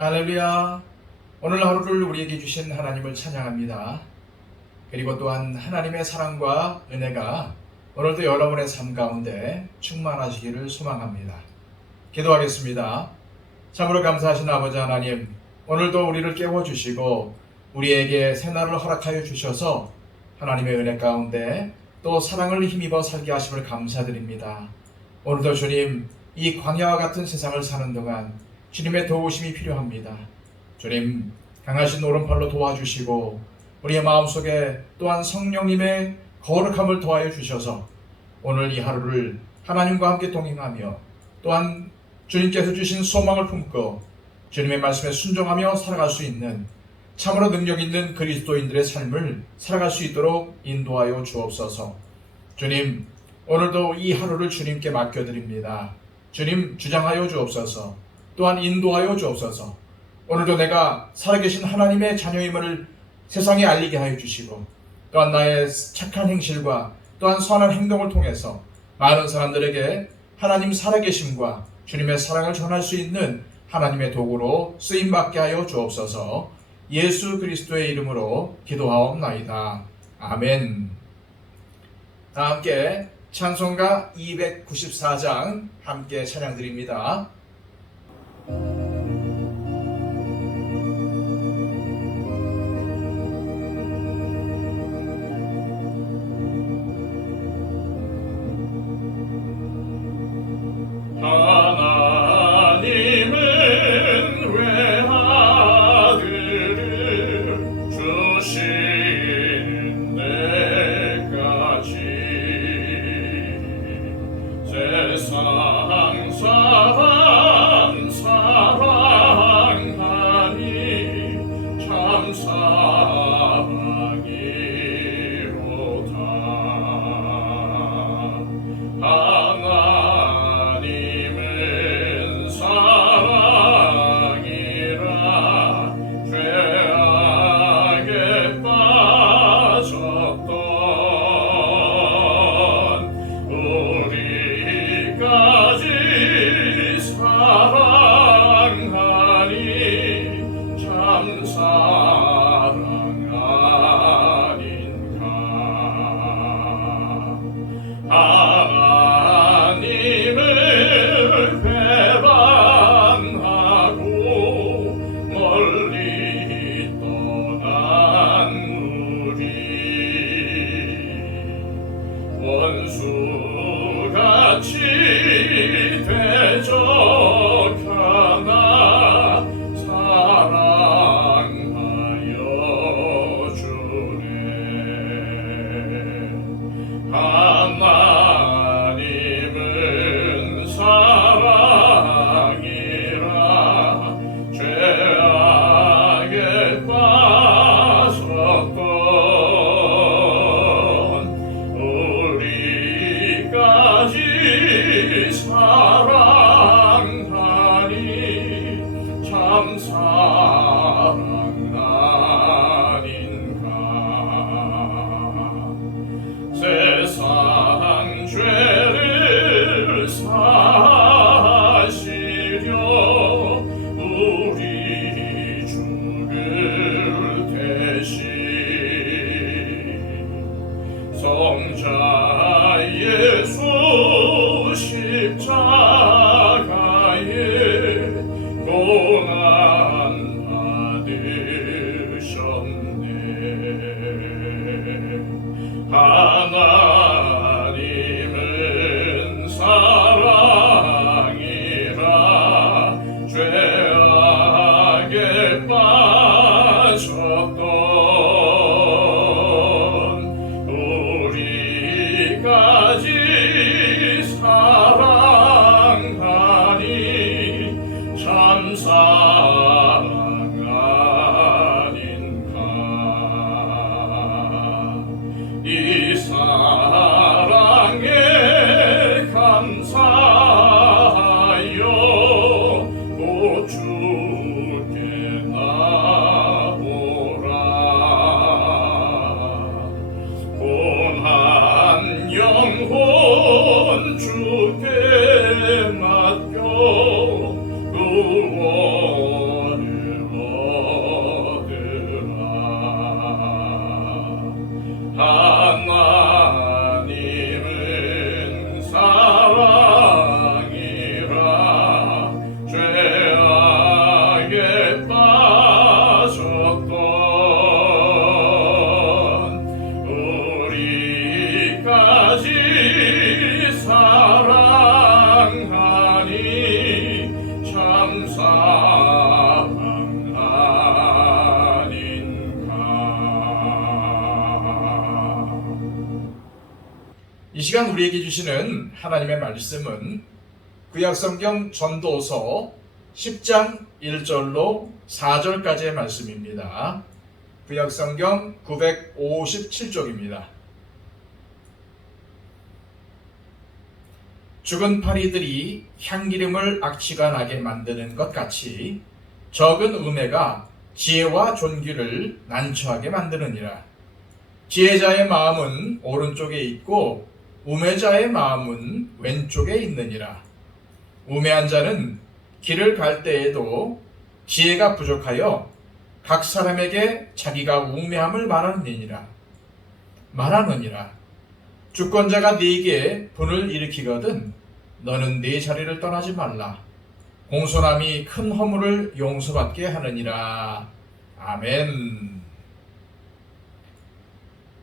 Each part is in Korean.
할렐루야. 오늘 하루를 우리에게 주신 하나님을 찬양합니다. 그리고 또한 하나님의 사랑과 은혜가 오늘도 여러분의 삶 가운데 충만하시기를 소망합니다. 기도하겠습니다. 참으로 감사하신 아버지 하나님, 오늘도 우리를 깨워주시고 우리에게 새날을 허락하여 주셔서 하나님의 은혜 가운데 또 사랑을 힘입어 살게 하심을 감사드립니다. 오늘도 주님, 이 광야와 같은 세상을 사는 동안 주님의 도우심이 필요합니다. 주님, 강하신 오른팔로 도와주시고 우리의 마음속에 또한 성령님의 거룩함을 더하여 주셔서 오늘 이 하루를 하나님과 함께 동행하며 또한 주님께서 주신 소망을 품고 주님의 말씀에 순종하며 살아갈 수 있는 참으로 능력 있는 그리스도인들의 삶을 살아갈 수 있도록 인도하여 주옵소서. 주님, 오늘도 이 하루를 주님께 맡겨드립니다. 주님, 주장하여 주옵소서. 또한 인도하여 주옵소서. 오늘도 내가 살아계신 하나님의 자녀임을 세상에 알리게 하여 주시고 또한 나의 착한 행실과 또한 선한 행동을 통해서 많은 사람들에게 하나님 살아계심과 주님의 사랑을 전할 수 있는 하나님의 도구로 쓰임받게 하여 주옵소서. 예수 그리스도의 이름으로 기도하옵나이다. 아멘. 다 함께 찬송가 294장 함께 찬양드립니다. 하나님은 외아들을 주시는 데까지 세상 사람 사랑하니 참 사랑이로다. 하나님은 사랑이라 죄악에 빠졌던 우리까지 사랑하니 참 사랑 아닌가. 하나님을 배반하고 멀리 떠난 우리 원수같이 시간 우리에게 주시는 하나님의 말씀은 구약성경 전도서 10장 1절로 4절까지의 말씀입니다. 구약성경 957쪽입니다. 죽은 파리들이 향기름을 악취가 나게 만드는 것 같이 적은 우매가 지혜와 존귀를 난처하게 만드느니라. 지혜자의 마음은 오른쪽에 있고 우매자의 마음은 왼쪽에 있느니라. 우매한 자는 길을 갈 때에도 지혜가 부족하여 각 사람에게 자기가 우매함을 말하느니라. 주권자가 네게 분을 일으키거든 너는 네 자리를 떠나지 말라. 공손함이 큰 허물을 용서받게 하느니라. 아멘.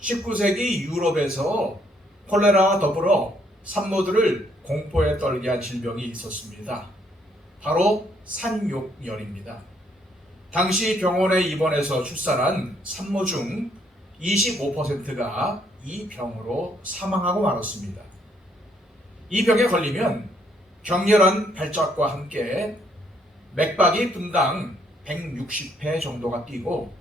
19세기 유럽에서 콜레라와 더불어 산모들을 공포에 떨게 한 질병이 있었습니다. 바로 산욕열입니다. 당시 병원에 입원해서 출산한 산모 중 25%가 이 병으로 사망하고 말았습니다. 이 병에 걸리면 격렬한 발작과 함께 맥박이 분당 160회 정도가 뛰고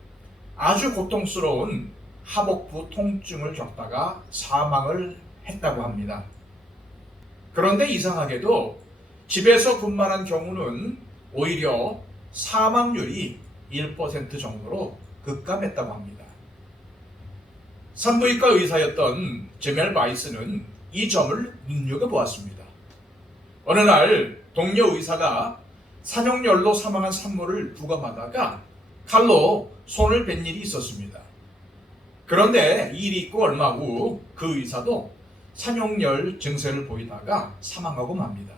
아주 고통스러운 하복부 통증을 겪다가 사망을 했다고 합니다. 그런데 이상하게도 집에서 분만한 경우는 오히려 사망률이 1% 정도로 급감했다고 합니다. 산부인과 의사였던 제멜 바이스는 이 점을 눈여겨보았습니다. 어느 날 동료 의사가 산욕열로 사망한 산모를 부검하다가 칼로 손을 벤 일이 있었습니다. 그런데 이 일이 있고 얼마 후 그 의사도 산욕열 증세를 보이다가 사망하고 맙니다.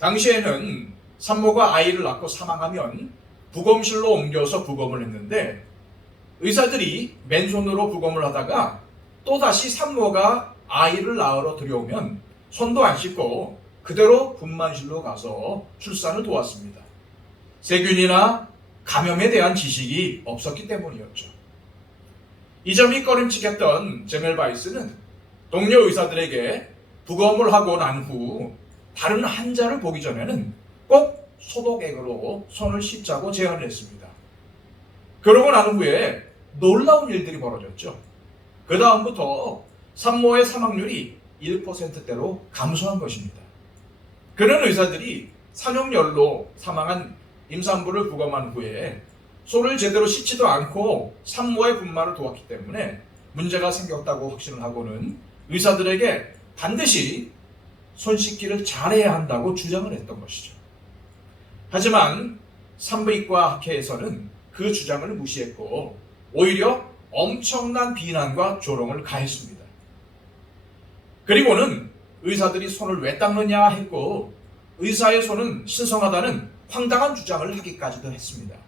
당시에는 산모가 아이를 낳고 사망하면 부검실로 옮겨서 부검을 했는데 의사들이 맨손으로 부검을 하다가 또다시 산모가 아이를 낳으러 들여오면 손도 안 씻고 그대로 분만실로 가서 출산을 도왔습니다. 세균이나 감염에 대한 지식이 없었기 때문이었죠. 이 점이 꺼림칙했던 제멜 바이스는 동료 의사들에게 부검을 하고 난 후 다른 환자를 보기 전에는 꼭 소독액으로 손을 씻자고 제안을 했습니다. 그러고 난 후에 놀라운 일들이 벌어졌죠. 그 다음부터 산모의 사망률이 1%대로 감소한 것입니다. 그런 의사들이 산욕열로 사망한 임산부를 부검한 후에 손을 제대로 씻지도 않고 산모의 분만을 도왔기 때문에 문제가 생겼다고 확신을 하고는 의사들에게 반드시 손 씻기를 잘해야 한다고 주장을 했던 것이죠. 하지만 산부인과 학회에서는 그 주장을 무시했고 오히려 엄청난 비난과 조롱을 가했습니다. 그리고는 의사들이 손을 왜 닦느냐 했고 의사의 손은 신성하다는 황당한 주장을 하기까지도 했습니다.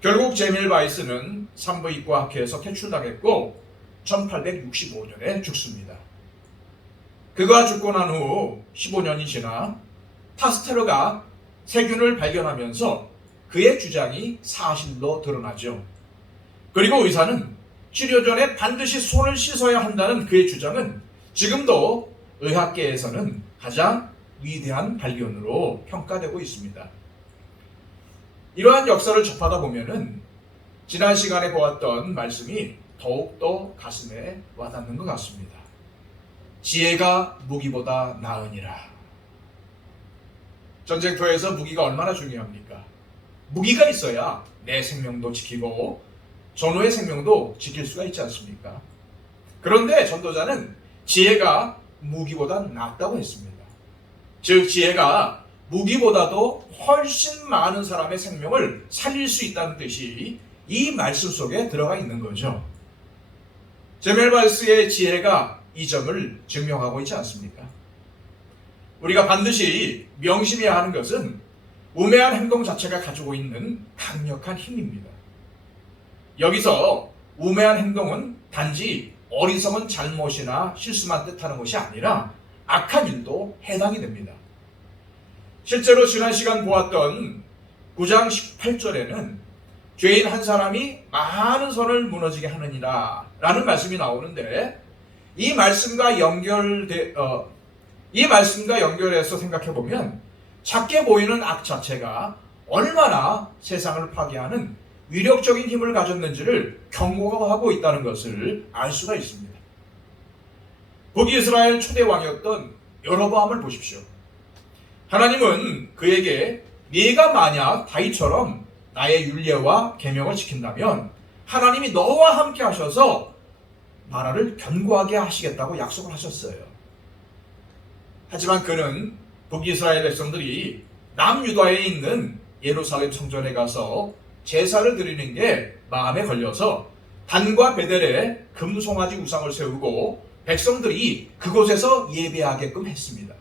결국 제멜 바이스는 산부인과 학회에서 퇴출당했고 1865년에 죽습니다. 그가 죽고 난 후 15년이 지나 파스테르가 세균을 발견하면서 그의 주장이 사실로 드러나죠. 그리고 의사는 치료 전에 반드시 손을 씻어야 한다는 그의 주장은 지금도 의학계에서는 가장 위대한 발견으로 평가되고 있습니다. 이러한 역사를 접하다 보면은 지난 시간에 보았던 말씀이 더욱더 가슴에 와닿는 것 같습니다. 지혜가 무기보다 나으니라. 전쟁터에서 무기가 얼마나 중요합니까? 무기가 있어야 내 생명도 지키고 전우의 생명도 지킬 수가 있지 않습니까? 그런데 전도자는 지혜가 무기보다 낫다고 했습니다. 즉 지혜가 무기보다도 훨씬 많은 사람의 생명을 살릴 수 있다는 뜻이 이 말씀 속에 들어가 있는 거죠. 제멜 바이스의 지혜가 이 점을 증명하고 있지 않습니까? 우리가 반드시 명심해야 하는 것은 우매한 행동 자체가 가지고 있는 강력한 힘입니다. 여기서 우매한 행동은 단지 어리석은 잘못이나 실수만 뜻하는 것이 아니라 악한 일도 해당이 됩니다. 실제로 지난 시간 보았던 9장 18절에는 죄인 한 사람이 많은 선을 무너지게 하느니라 라는 말씀이 나오는데 이 말씀과 연결해서 생각해 보면 작게 보이는 악 자체가 얼마나 세상을 파괴하는 위력적인 힘을 가졌는지를 경고하고 있다는 것을 알 수가 있습니다. 북이스라엘 초대 왕이었던 여로보암을 보십시오. 하나님은 그에게 네가 만약 다윗처럼 나의 율례와 계명을 지킨다면 하나님이 너와 함께 하셔서 나라를 견고하게 하시겠다고 약속을 하셨어요. 하지만 그는 북이스라엘 백성들이 남유다에 있는 예루살렘 성전에 가서 제사를 드리는 게 마음에 걸려서 단과 베델에 금송아지 우상을 세우고 백성들이 그곳에서 예배하게끔 했습니다.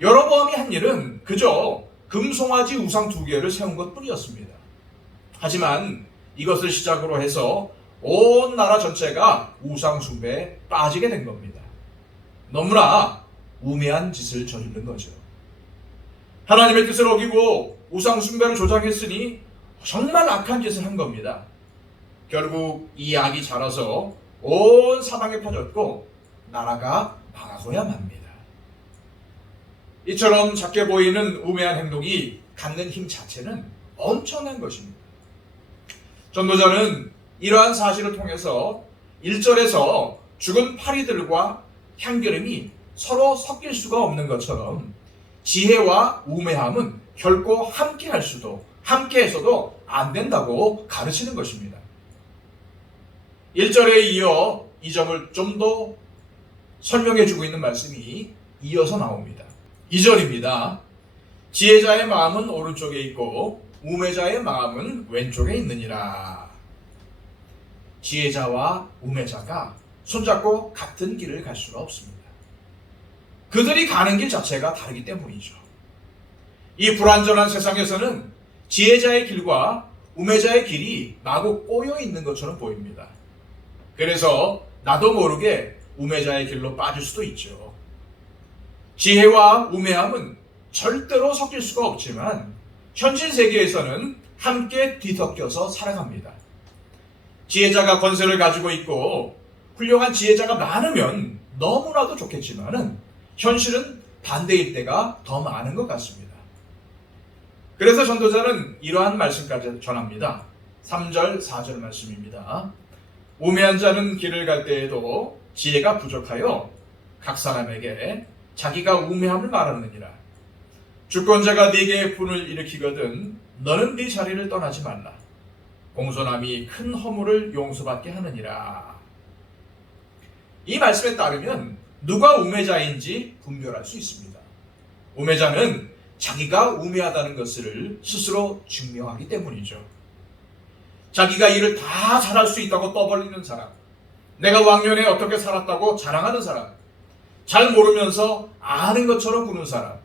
여로보암이 한 일은 그저 금송아지 우상 2개를 세운 것뿐이었습니다. 하지만 이것을 시작으로 해서 온 나라 전체가 우상 숭배에 빠지게 된 겁니다. 너무나 우매한 짓을 저지른 거죠. 하나님의 뜻을 어기고 우상 숭배를 조장했으니 정말 악한 짓을 한 겁니다. 결국 이 악이 자라서 온 사방에 퍼졌고 나라가 망하고야 맙니다. 이처럼 작게 보이는 우매한 행동이 갖는 힘 자체는 엄청난 것입니다. 전도자는 이러한 사실을 통해서 1절에서 죽은 파리들과 향기름이 서로 섞일 수가 없는 것처럼 지혜와 우매함은 결코 함께해서도 안 된다고 가르치는 것입니다. 1절에 이어 이 점을 좀 더 설명해 주고 있는 말씀이 이어서 나옵니다. 2절입니다. 지혜자의 마음은 오른쪽에 있고 우매자의 마음은 왼쪽에 있느니라. 지혜자와 우매자가 손잡고 같은 길을 갈 수가 없습니다. 그들이 가는 길 자체가 다르기 때문이죠. 이 불완전한 세상에서는 지혜자의 길과 우매자의 길이 마구 꼬여 있는 것처럼 보입니다. 그래서 나도 모르게 우매자의 길로 빠질 수도 있죠. 지혜와 우매함은 절대로 섞일 수가 없지만 현실 세계에서는 함께 뒤섞여서 살아갑니다. 지혜자가 권세를 가지고 있고 훌륭한 지혜자가 많으면 너무나도 좋겠지만은 현실은 반대일 때가 더 많은 것 같습니다. 그래서 전도자는 이러한 말씀까지 전합니다. 3절, 4절 말씀입니다. 우매한 자는 길을 갈 때에도 지혜가 부족하여 각 사람에게 자기가 우매함을 말하느니라. 주권자가 네게 분을 일으키거든 너는 네 자리를 떠나지 말라. 공손함이 큰 허물을 용서받게 하느니라. 이 말씀에 따르면 누가 우매자인지 분별할 수 있습니다. 우매자는 자기가 우매하다는 것을 스스로 증명하기 때문이죠. 자기가 일을 다 잘할 수 있다고 떠벌리는 사람, 내가 왕년에 어떻게 살았다고 자랑하는 사람, 잘 모르면서 아는 것처럼 구는 사람,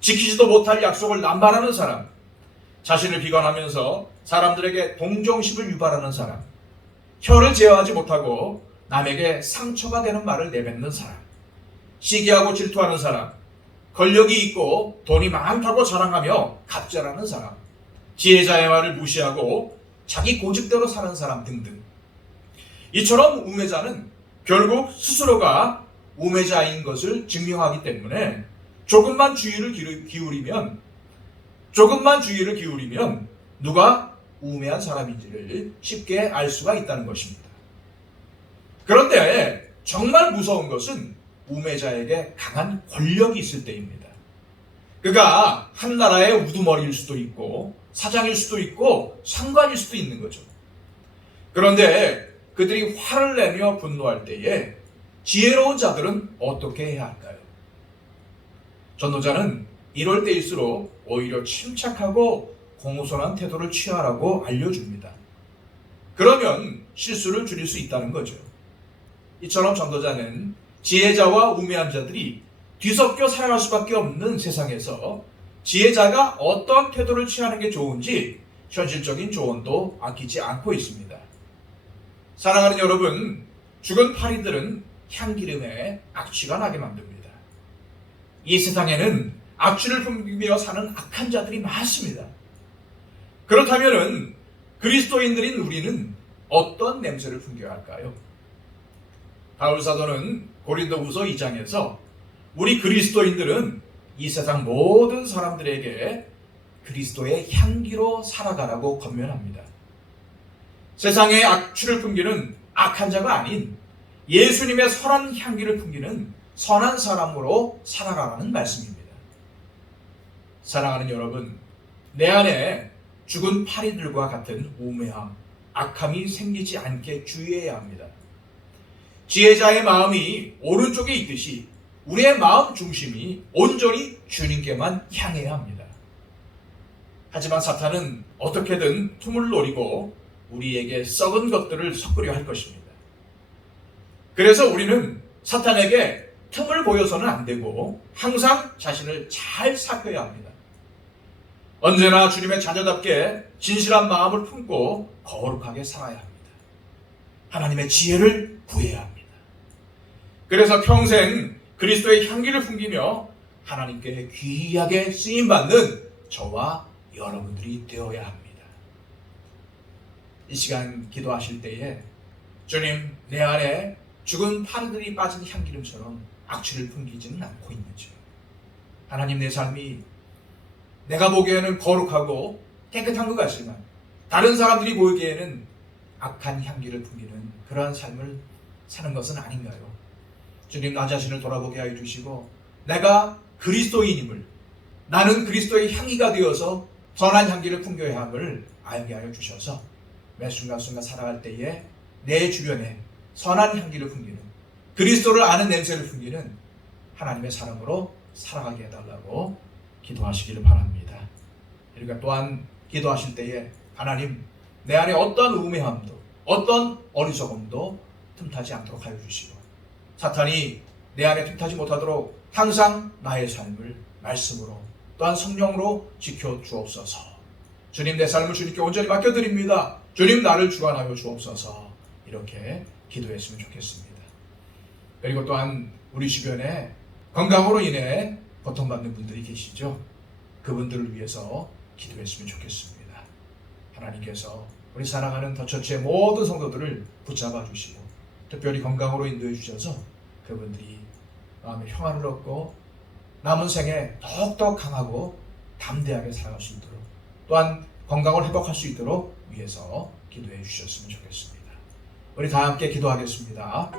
지키지도 못할 약속을 남발하는 사람, 자신을 비관하면서 사람들에게 동정심을 유발하는 사람, 혀를 제어하지 못하고 남에게 상처가 되는 말을 내뱉는 사람, 시기하고 질투하는 사람, 권력이 있고 돈이 많다고 자랑하며 갑질하는 사람, 지혜자의 말을 무시하고 자기 고집대로 사는 사람 등등. 이처럼 우매자는 결국 스스로가 우매자인 것을 증명하기 때문에 조금만 주의를 기울이면 누가 우매한 사람인지를 쉽게 알 수가 있다는 것입니다. 그런데 정말 무서운 것은 우매자에게 강한 권력이 있을 때입니다. 그가 한 나라의 우두머리일 수도 있고 사장일 수도 있고 상관일 수도 있는 거죠. 그런데 그들이 화를 내며 분노할 때에 지혜로운 자들은 어떻게 해야 할까요? 전도자는 이럴 때일수록 오히려 침착하고 공손한 태도를 취하라고 알려줍니다. 그러면 실수를 줄일 수 있다는 거죠. 이처럼 전도자는 지혜자와 우매한 자들이 뒤섞여 살아갈 수밖에 없는 세상에서 지혜자가 어떤 태도를 취하는 게 좋은지 현실적인 조언도 아끼지 않고 있습니다. 사랑하는 여러분, 죽은 파리들은 향기름에 악취가 나게 만듭니다. 이 세상에는 악취를 풍기며 사는 악한 자들이 많습니다. 그렇다면 그리스도인들인 우리는 어떤 냄새를 풍겨야 할까요? 바울 사도는 고린도후서 2장에서 우리 그리스도인들은 이 세상 모든 사람들에게 그리스도의 향기로 살아가라고 권면합니다. 세상의 악취를 풍기는 악한 자가 아닌 예수님의 선한 향기를 풍기는 선한 사람으로 살아가라는 말씀입니다. 사랑하는 여러분, 내 안에 죽은 파리들과 같은 우매함, 악함이 생기지 않게 주의해야 합니다. 지혜자의 마음이 오른쪽에 있듯이 우리의 마음 중심이 온전히 주님께만 향해야 합니다. 하지만 사탄은 어떻게든 틈을 노리고 우리에게 썩은 것들을 섞으려 할 것입니다. 그래서 우리는 사탄에게 틈을 보여서는 안 되고 항상 자신을 잘 살펴야 합니다. 언제나 주님의 자녀답게 진실한 마음을 품고 거룩하게 살아야 합니다. 하나님의 지혜를 구해야 합니다. 그래서 평생 그리스도의 향기를 풍기며 하나님께 귀하게 쓰임받는 저와 여러분들이 되어야 합니다. 이 시간 기도하실 때에 주님, 내 안에 죽은 파리들이 빠진 향기름처럼 악취를 풍기지는 않고 있는지, 하나님, 내 삶이 내가 보기에는 거룩하고 깨끗한 것 같지만 다른 사람들이 보기에는 악한 향기를 풍기는 그러한 삶을 사는 것은 아닌가요? 주님, 나 자신을 돌아보게 하여 주시고 내가 그리스도인임을, 나는 그리스도의 향기가 되어서 선한 향기를 풍겨야 함을 알게 하여 주셔서 매 순간순간 살아갈 때에 내 주변에 선한 향기를 풍기는, 그리스도를 아는 냄새를 풍기는 하나님의 사람으로 살아가게 해달라고 기도하시기를 바랍니다. 그러니까 또한 기도하실 때에 하나님, 내 안에 어떤 우매함도 어떤 어리석음도 틈타지 않도록 하여 주시고 사탄이 내 안에 틈타지 못하도록 항상 나의 삶을 말씀으로 또한 성령으로 지켜 주옵소서. 주님, 내 삶을 주님께 온전히 맡겨드립니다. 주님, 나를 주관하여 주옵소서. 이렇게 기도했으면 좋겠습니다. 그리고 또한 우리 주변에 건강으로 인해 고통받는 분들이 계시죠. 그분들을 위해서 기도했으면 좋겠습니다. 하나님께서 우리 사랑하는 더처치의 모든 성도들을 붙잡아 주시고 특별히 건강으로 인도해 주셔서 그분들이 마음의 평안을 얻고 남은 생에 더욱더 강하고 담대하게 살아갈 수 있도록, 또한 건강을 회복할 수 있도록 위해서 기도해 주셨으면 좋겠습니다. 우리 다 함께 기도하겠습니다.